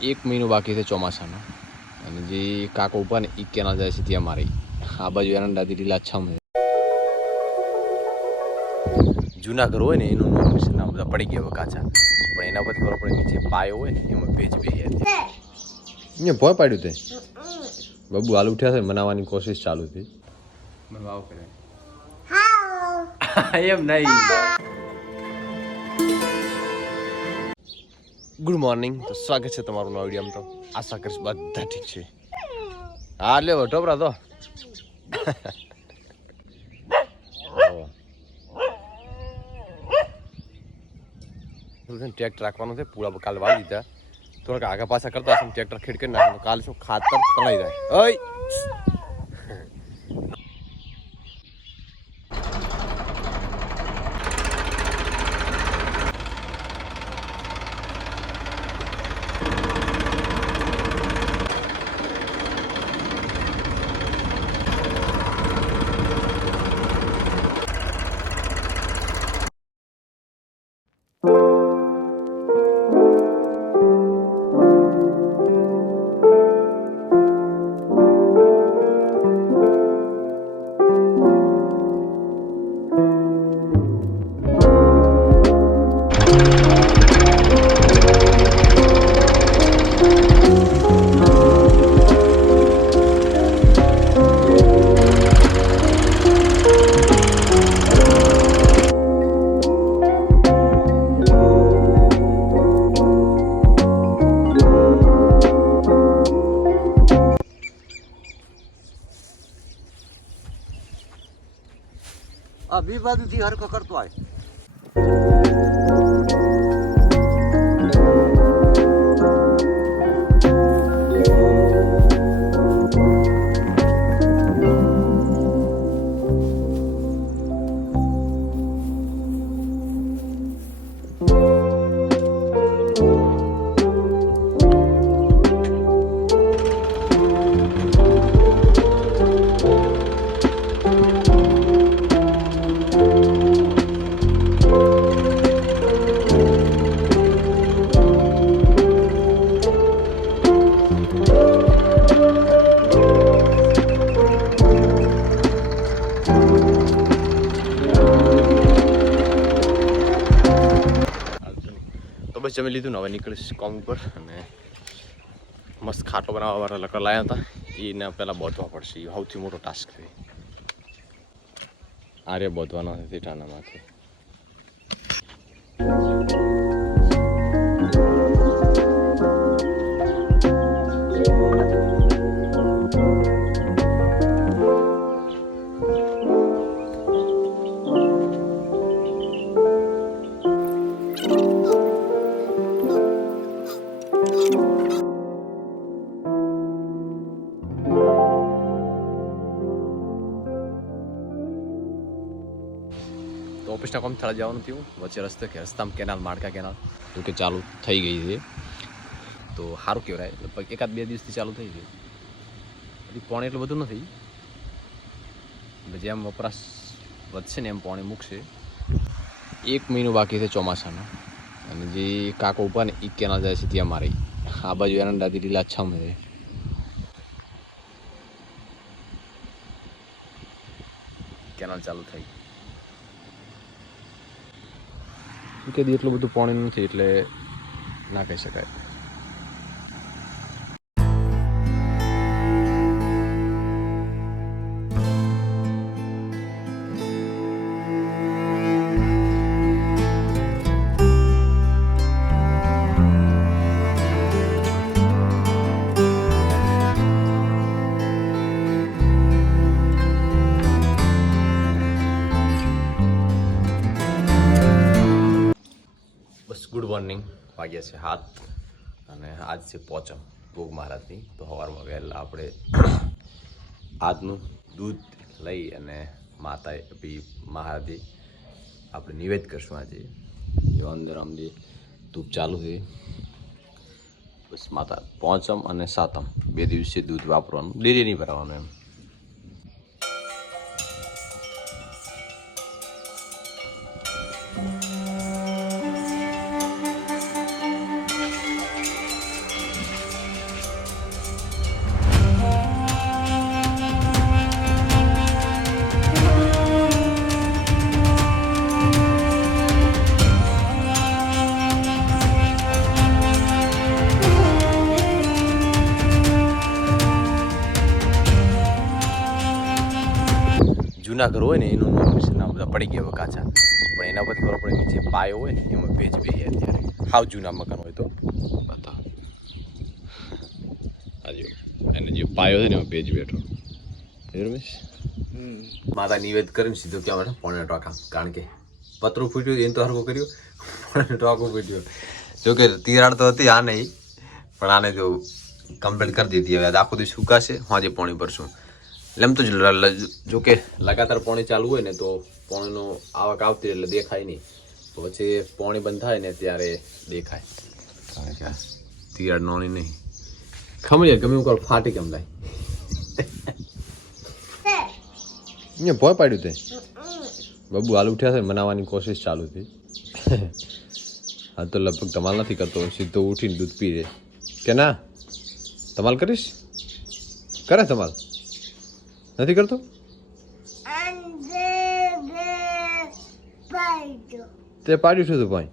એક મહિનો બાકી છે ચોમાસાનો અને જે કાકો ઉભા ને એ કેનાલ જાય છે ત્યાં મારી આ બાજુ એરંડાથી લીલાછમ છે. જૂના ઘર હોય ને એનું નામ બધા પડી ગયા કાચા, પણ એના પરથી ખબર પડે નીચે પાયો હોય ને એમાં ભેજ ભેજ અહીંયા ભોય પાડ્યું તે બાબુ હાલ ઉઠ્યા છે, બનાવવાની કોશિશ ચાલુ હતી. બનાવ કરે એમ નહીં. ગુડ મોર્નિંગ, તો સ્વાગત છે તમારું નવા વિડીયોમાં. તો આશા કરીશ બધા ઠીક છે. હા લે ટોપરા તો ટ્રેક્ટર રાખવાનું છે, પૂરા કાલ વાળી દીધા, થોડાક આગા પાછા કરતા હશે, ટ્રેક્ટર ખેડ કરી નાખવાનું. કાલ શું ખાતર તણાઈ જાય. ઓય આ બી બાજુથી હરકો કરતો આવે. તો બસ જમી લીધું ને હવે નીકળીશ કોમ ઉપર. અને મસ્ત ખાટલો બનાવવા વાળા લકડા લાવ્યા હતા, એને પહેલાં બોધવા પડશે. એ સૌથી મોટો ટાસ્ક છે. આરે બોધવાનો છે સીટાનામાંથી. તો ઓફિસના કામ થવા જવાનું થયું વચ્ચે રસ્તામાં કેનાલ, માળકા કેનાલ જો કે ચાલુ થઈ ગઈ છે. તો સારું કહેવાય, લગભગ 1-2 દિવસથી ચાલુ થઈ છે. હજી પાણી એટલું બધું નથી, જેમ વપરાશ વધશે ને એમ પાણી મૂકશે. એક મહિનો બાકી છે ચોમાસાનો અને જે કાકો ઉભા ને એ કેનાલ જાય છે ત્યાં મારી આ બાજુ એરંડાથી લીલાછમ છે. કેનાલ ચાલુ થઈ કે એટલું બધું પાણી નથી એટલે ના કહી શકાય. ગુડ મોર્નિંગ, વાગ્યા છે 7 અને આજ છે પોચમ ભોગ મહારાજની. તો સવારમાં વહેલા આપણે આજનું દૂધ લઈ અને માતાએ મહારાજે આપણે નિવેદ કરશું. આજે જો અંદર અમને ધૂપ ચાલુ છે. બસ માતા પોચમ અને સાતમ 2 દિવસે દૂધ વાપરવાનું, ડેરી નહીં ભરાવાનું એમ. જૂના ઘર હોય ને એનું નોર્મેશન આ બધા પડી ગયા હવે કાચા, પણ એના પરથી ખબર પડે નીચે પાયો હોય ને એમાં ભેજ બે અત્યારે હાવ જૂના મકાન હોય તો બતાવો આજે એને જે પાયો છે ને એમાં ભેજ બેઠો રમેશ. માતા નિવેદ કરીને સીધો ક્યાં માટે પોણે ટોકા, કારણ કે પતરું ફૂટ્યું એને તો હરકો કર્યું, પોણે ટોકું ફૂટ્યું. જોકે તિરાડ તો હતી આ નહીં, પણ આને જો કમ્પ્લીટ કરી દીધી. હવે આખો દિવસ સુકાશે, આજે પાણી ભરશું. એટલે એમ તો જો કે લગાતાર પાણી ચાલુ હોય ને તો પાણીનો આવક આવતી એટલે દેખાય નહીં, પછી પાણી બંધ થાય ને ત્યારે દેખાય. કારણ કે તિરાડ નોની નહીં ખમણી ગમે એવું કરો ફાટી કેમ થાય. અહીંયા ભોય પાડ્યું તે બબુ હાલ ઉઠ્યા છે, બનાવવાની કોશિશ ચાલુ હતી. હાલ તો લગભગ ધમાલ નથી કરતો, સીધો ઉઠીને દૂધ પી રે કે ના. ધમાલ કરીશ? કરે ધમાલ? નથી કરતો? તે પાડ્યું છે તું ભાઈ?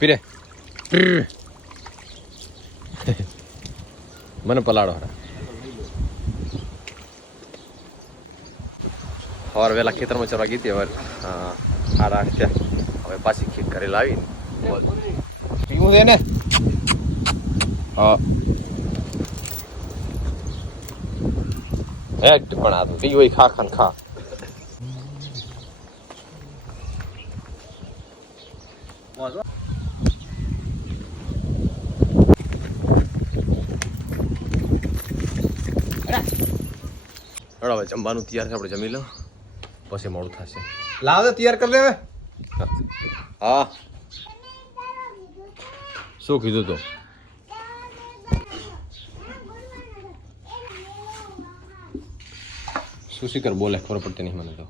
પીરે મને પલાડો હરા. સવાર વહેલા ખેતરમાં ચરવા ગઈ હતી, હવે 8:30 થયા. હવે પાછી ખેત ઘરે લાવીને પીવું છે ને. હા હેટ પણ આ તો પીવું હોય ખા ખાન ખા. હવે જમવાનું તૈયાર છે, આપણે જમી લો પછી મોડું થશે. લાવ તો તૈયાર કરી દે હવે. હા શું કીધું તો? શું શીખર બોલે ખબર પડતી નહીં મને તો.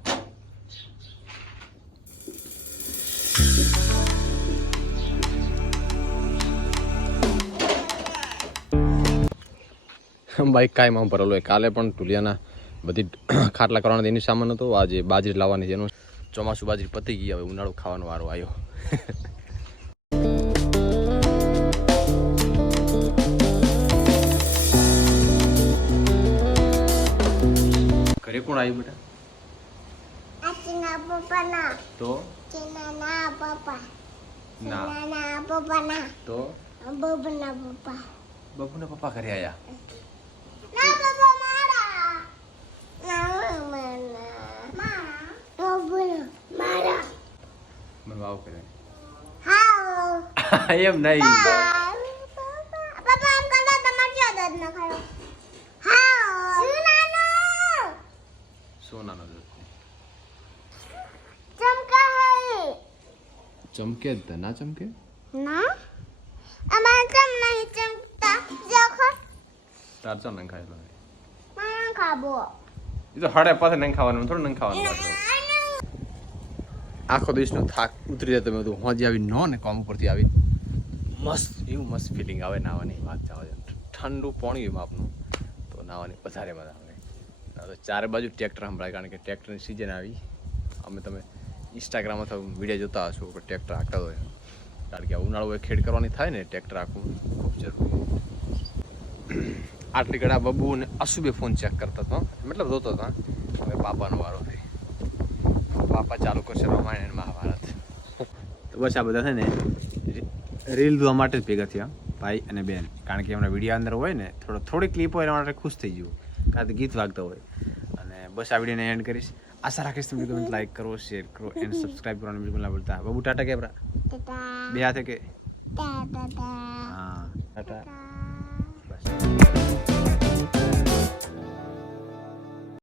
બાઈક કાંઈ ભરેલો હોય. કાલે પણ ઢુલિયાના બધી ખાટલા કરવાના એની સામાન હતો. આજે બાજરી લાવવાની છે, એનું ચોમાસું બાજરી પતી ગઈ, હવે ઉનાળો ખાવાનો વારો આવ્યો. ઘરે કોણ આવ્યું બેટા? તો તો બબુના પપ્પા ઘરે આવ્યા. એમ નહીં સોનાનો ચમકે જ ના ચમકે તાર ચમ નહીં ખાય એ તો હડે પાસે નહીં ખાવાનું, થોડું નહીં ખાવાનું. આખો દિવસનો થાક ઉતરી જાય. તમે બધું હોજી આવી નો ને કામ ઉપરથી આવી મસ્ત એવું મસ્ત ફિલિંગ આવે નાવાની. વાત જવા ઠંડુ પાણી માપનું તો નાવાની વધારે મજા આવે. તો ચારે બાજુ ટ્રેક્ટર સંભળાય, કારણ કે ટ્રેક્ટરની સિઝન આવી. અમે તમે ઇન્સ્ટાગ્રામ અથવા વિડીયો જોતા હશો કે ટ્રેક્ટર હાંકતા હોય, કારણ કે ઉનાળો ખેડ કરવાની થાય ને ટ્રેક્ટર આખું ખૂબ જરૂરી. આટલી ઘડા બબુ ને અશુબે ફોન ચેક કરતા હતો, મતલબ જોતો હતો. હવે પાપાનો વારો થઈ, પાપા ચાલુ કરશે રામાયણ અને મહાભારત. તો બસ આ બધા છે ને રીલ જોવા માટે જ ભેગા થયા ભાઈ અને બેન, કારણ કે એમના વિડીયો અંદર હોય ને થોડી ક્લિપ હોય એના માટે ખુશ થઈ ગયું, કારણ કે ગીત વાગતા હોય. અને બસ આ વિડીયોને એન્ડ કરીશ. આશા રાખીશ તમે વિડીયો લાઈક કરો, શેર કરો એન્ડ સબસ્ક્રાઈબ કરવાનું બિલકુલ ના ભૂલતા. બબુ ટાટા કેબરા બે હાથે કે હા ટાટા બસ.